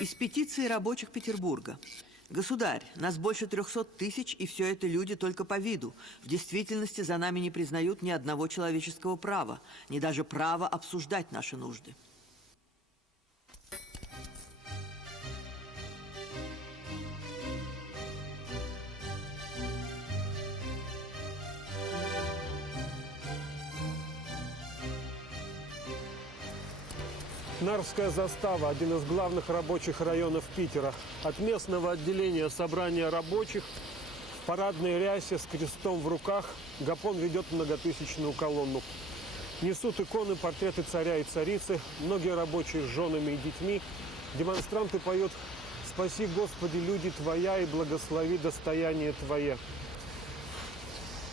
Из петиции рабочих Петербурга. Государь, нас больше 300 тысяч, и все это люди только по виду. В действительности за нами не признают ни одного человеческого права, ни даже права обсуждать наши нужды. Нарвская застава – один из главных рабочих районов Питера. От местного отделения собрания рабочих в парадной рясе с крестом в руках Гапон ведет многотысячную колонну. Несут иконы, портреты царя и царицы, многие рабочие с женами и детьми. Демонстранты поют «Спаси, Господи, люди Твоя, и благослови достояние Твое».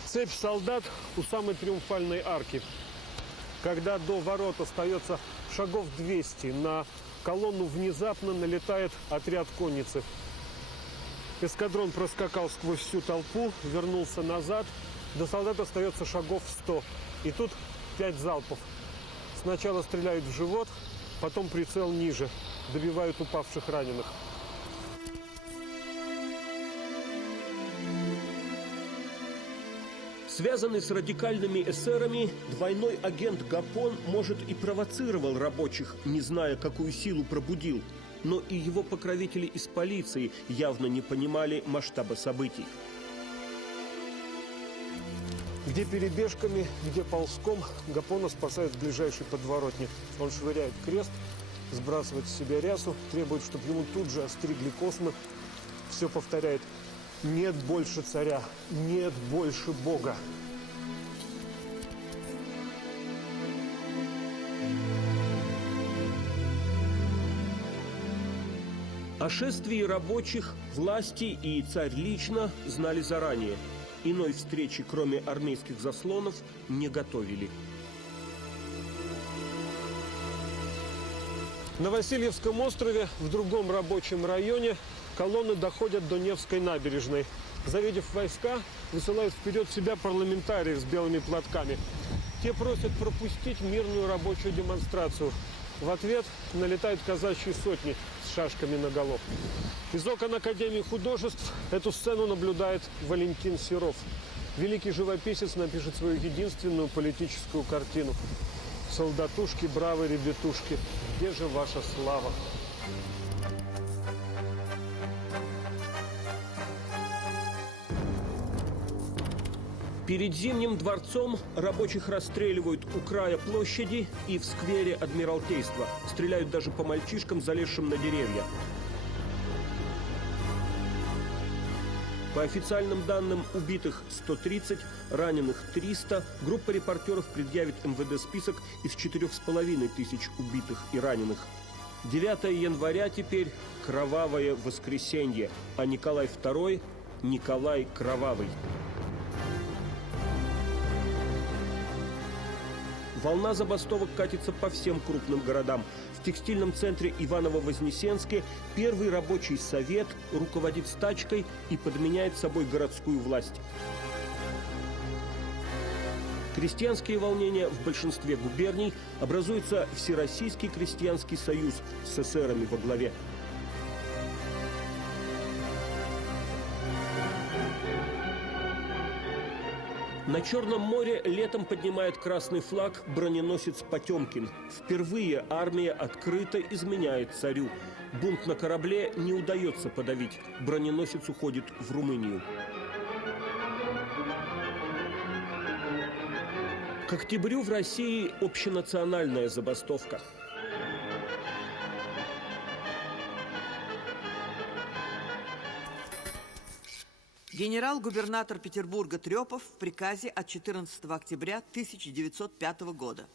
Цепь солдат у самой триумфальной арки. Когда до ворот остается шагов 200, на колонну внезапно налетает отряд конницы. Эскадрон проскакал сквозь всю толпу, вернулся назад. До солдат остается шагов 100. И тут 5 залпов. Сначала стреляют в живот, потом прицел ниже. Добивают упавших раненых. Связанный с радикальными эсерами, двойной агент Гапон, может, и провоцировал рабочих, не зная, какую силу пробудил. Но и его покровители из полиции явно не понимали масштаба событий. Где перебежками, где ползком, Гапона спасает в ближайшей подворотне. Он швыряет крест, сбрасывает с себя рясу, требует, чтобы ему тут же остригли космы. Все повторяет: «Нет больше царя, нет больше Бога». О шествии рабочих власти и царь лично знали заранее. Иной встречи, кроме армейских заслонов, не готовили. На Васильевском острове, в другом рабочем районе, колонны доходят до Невской набережной. Завидев войска, высылают вперед себя парламентариев с белыми платками. Те просят пропустить мирную рабочую демонстрацию. В ответ налетают казачьи сотни с шашками наголо. Из окон Академии художеств эту сцену наблюдает Валентин Серов. Великий живописец напишет свою единственную политическую картину. «Солдатушки, бравые ребятушки, где же ваша слава?» Перед Зимним дворцом рабочих расстреливают у края площади и в сквере Адмиралтейства. Стреляют даже по мальчишкам, залезшим на деревья. По официальным данным, убитых 130, раненых 300. Группа репортеров предъявит МВД список из 4500 убитых и раненых. 9 января теперь кровавое воскресенье, а Николай II – Николай Кровавый. Волна забастовок катится по всем крупным городам. В текстильном центре Иваново-Вознесенске первый рабочий совет руководит стачкой и подменяет собой городскую власть. Крестьянские волнения в большинстве губерний. Образуется Всероссийский крестьянский союз с эсерами во главе. На Черном море летом поднимает красный флаг броненосец «Потемкин». Впервые армия открыто изменяет царю. Бунт на корабле не удается подавить. Броненосец уходит в Румынию. К октябрю в России общенациональная забастовка. Генерал-губернатор Петербурга Трепов в приказе от 14 октября 1905 года.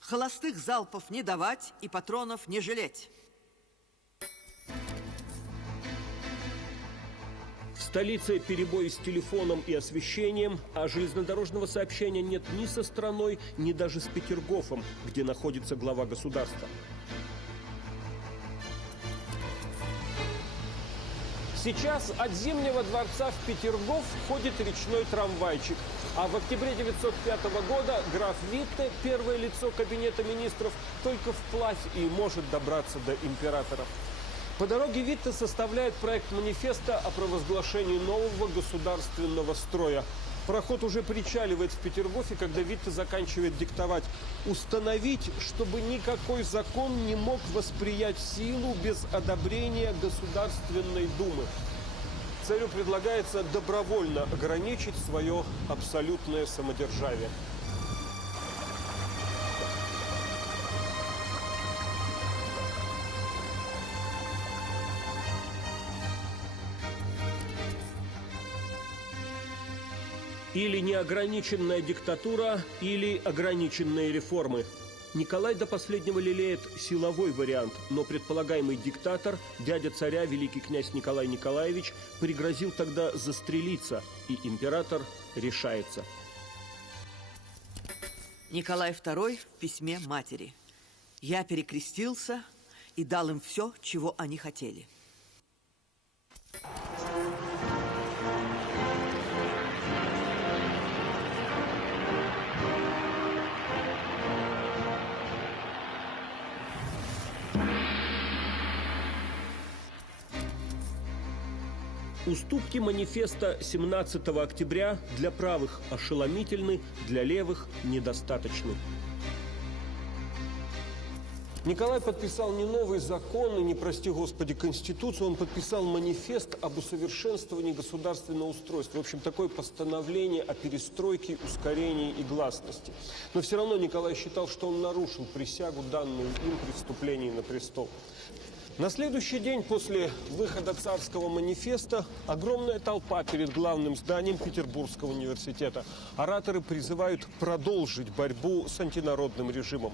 Холостых залпов не давать и патронов не жалеть. В столице перебои с телефоном и освещением, а железнодорожного сообщения нет ни со страной, ни даже с Петергофом, где находится глава государства. Сейчас от Зимнего дворца в Петергоф ходит речной трамвайчик. А в октябре 1905 года граф Витте, первое лицо кабинета министров, только вплавь и может добраться до императора. По дороге Витте составляет проект манифеста о провозглашении нового государственного строя. Пароход уже причаливает в Петергофе, когда Витте заканчивает диктовать: установить, чтобы никакой закон не мог восприять силу без одобрения Государственной Думы. Царю предлагается добровольно ограничить свое абсолютное самодержавие. Или неограниченная диктатура, или ограниченные реформы. Николай до последнего лелеет силовой вариант, но предполагаемый диктатор, дядя царя, великий князь Николай Николаевич, пригрозил тогда застрелиться, и император решается. Николай II в письме матери. «Я перекрестился и дал им все, чего они хотели». Уступки манифеста 17 октября для правых ошеломительны, для левых недостаточны. Николай подписал не новый закон и не, прости господи, конституцию, он подписал манифест об усовершенствовании государственного устройства. В общем, такое постановление о перестройке, ускорении и гласности. Но все равно Николай считал, что он нарушил присягу, данную им при вступлении на престол. На следующий день после выхода царского манифеста огромная толпа перед главным зданием Петербургского университета. Ораторы призывают продолжить борьбу с антинародным режимом.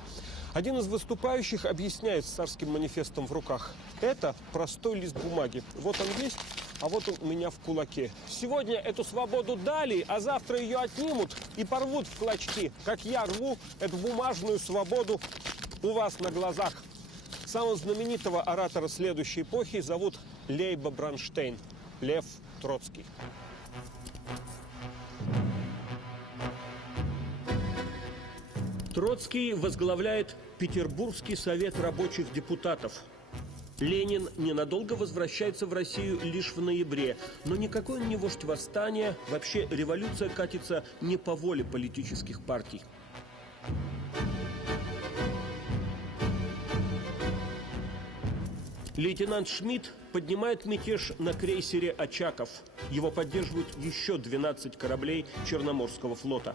Один из выступающих объясняет с царским манифестом в руках: это простой лист бумаги. Вот он есть, а вот он у меня в кулаке. Сегодня эту свободу дали, а завтра ее отнимут и порвут в клочки, как я рву эту бумажную свободу у вас на глазах. Самого знаменитого оратора следующей эпохи зовут Лейба Бронштейн, Лев Троцкий. Троцкий возглавляет Петербургский совет рабочих депутатов. Ленин ненадолго возвращается в Россию лишь в ноябре, но никакой он не вождь восстания, вообще революция катится не по воле политических партий. Лейтенант Шмидт поднимает мятеж на крейсере «Очаков». Его поддерживают еще 12 кораблей Черноморского флота.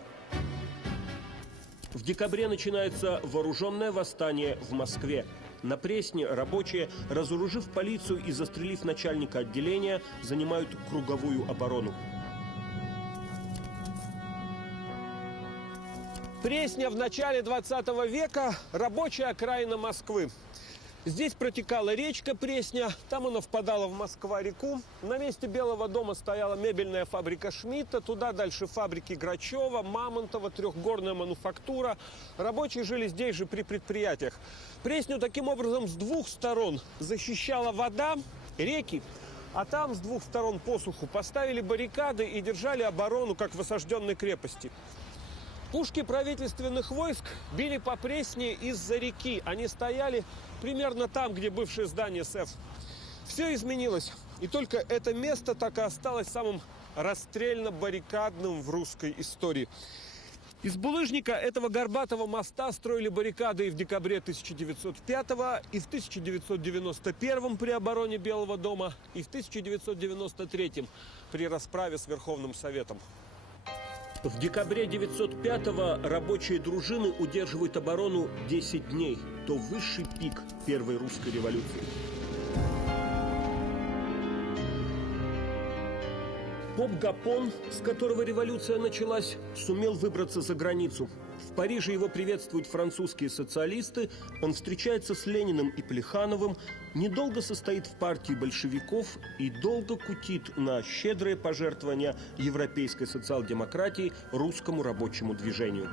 В декабре начинается вооруженное восстание в Москве. На Пресне рабочие, разоружив полицию и застрелив начальника отделения, занимают круговую оборону. Пресня в начале 20 века – рабочая окраина Москвы. Здесь протекала речка Пресня, там она впадала в Москва-реку. На месте Белого дома стояла мебельная фабрика Шмидта, туда дальше фабрики Грачева, Мамонтова, трехгорная мануфактура. Рабочие жили здесь же при предприятиях. Пресню таким образом с двух сторон защищала вода, реки, а там с двух сторон посуху поставили баррикады и держали оборону, как в осажденной крепости. Пушки правительственных войск били по Пресне из-за реки. Они стояли примерно там, где бывшее здание СЭФ. Все изменилось. И только это место так и осталось самым расстрельно-баррикадным в русской истории. Из булыжника этого горбатого моста строили баррикады и в декабре 1905-го, и в 1991-м при обороне Белого дома, и в 1993-м при расправе с Верховным Советом. В декабре 1905-го рабочие дружины удерживают оборону 10 дней. То высший пик Первой русской революции. Поп Гапон, с которого революция началась, сумел выбраться за границу. В Париже его приветствуют французские социалисты, он встречается с Лениным и Плехановым, недолго состоит в партии большевиков и долго кутит на щедрые пожертвования европейской социал-демократии русскому рабочему движению.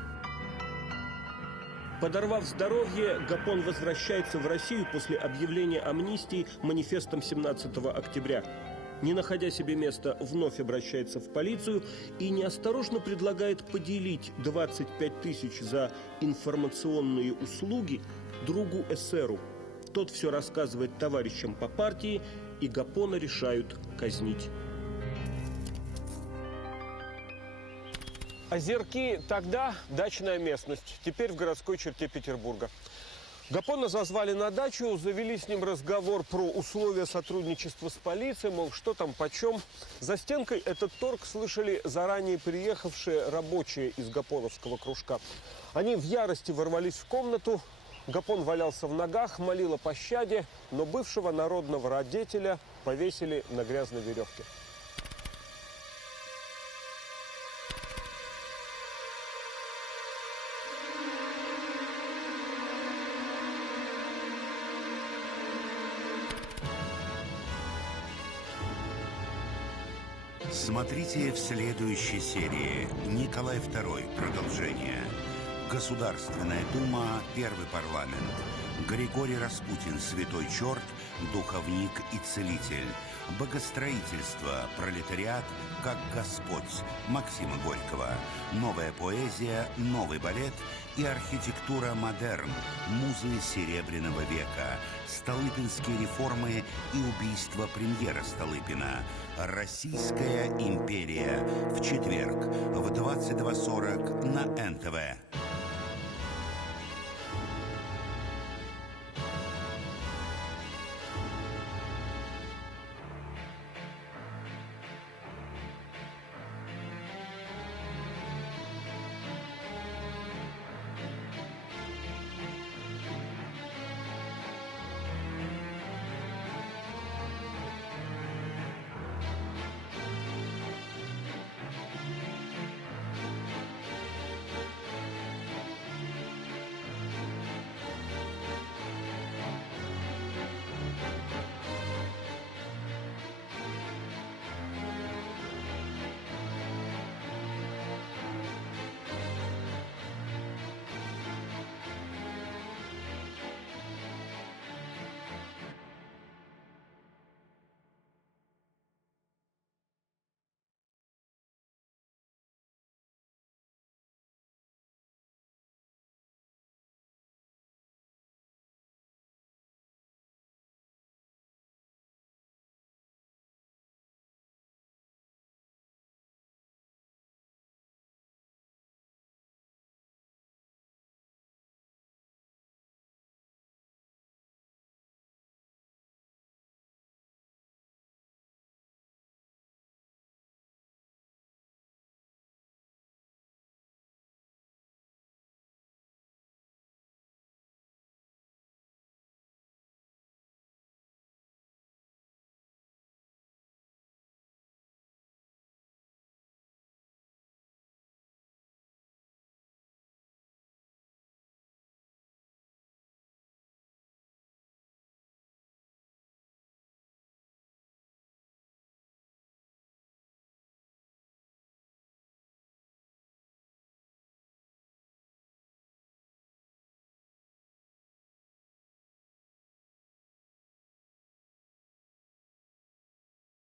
Подорвав здоровье, Гапон возвращается в Россию после объявления амнистии манифестом 17 октября. Не находя себе места, вновь обращается в полицию и неосторожно предлагает поделить 25 тысяч за информационные услуги другу эсеру. Тот все рассказывает товарищам по партии, и Гапона решают казнить. Озерки тогда дачная местность, теперь в городской черте Петербурга. Гапона зазвали на дачу, завели с ним разговор про условия сотрудничества с полицией, мол, что там, почем. За стенкой этот торг слышали заранее приехавшие рабочие из гапоновского кружка. Они в ярости ворвались в комнату. Гапон валялся в ногах, молил о пощаде, но бывшего народного радетеля повесили на грязной веревке. Смотрите в следующей серии. Николай II. Продолжение. Государственная дума. Первый парламент. Григорий Распутин. Святой черт. Духовник и целитель. Богостроительство. Пролетариат. Как Господь. Максима Горького. Новая поэзия. Новый балет. И архитектура модерн. Музы Серебряного века. Столыпинские реформы и убийство премьера Столыпина. Российская империя. В четверг в 22:40 на НТВ.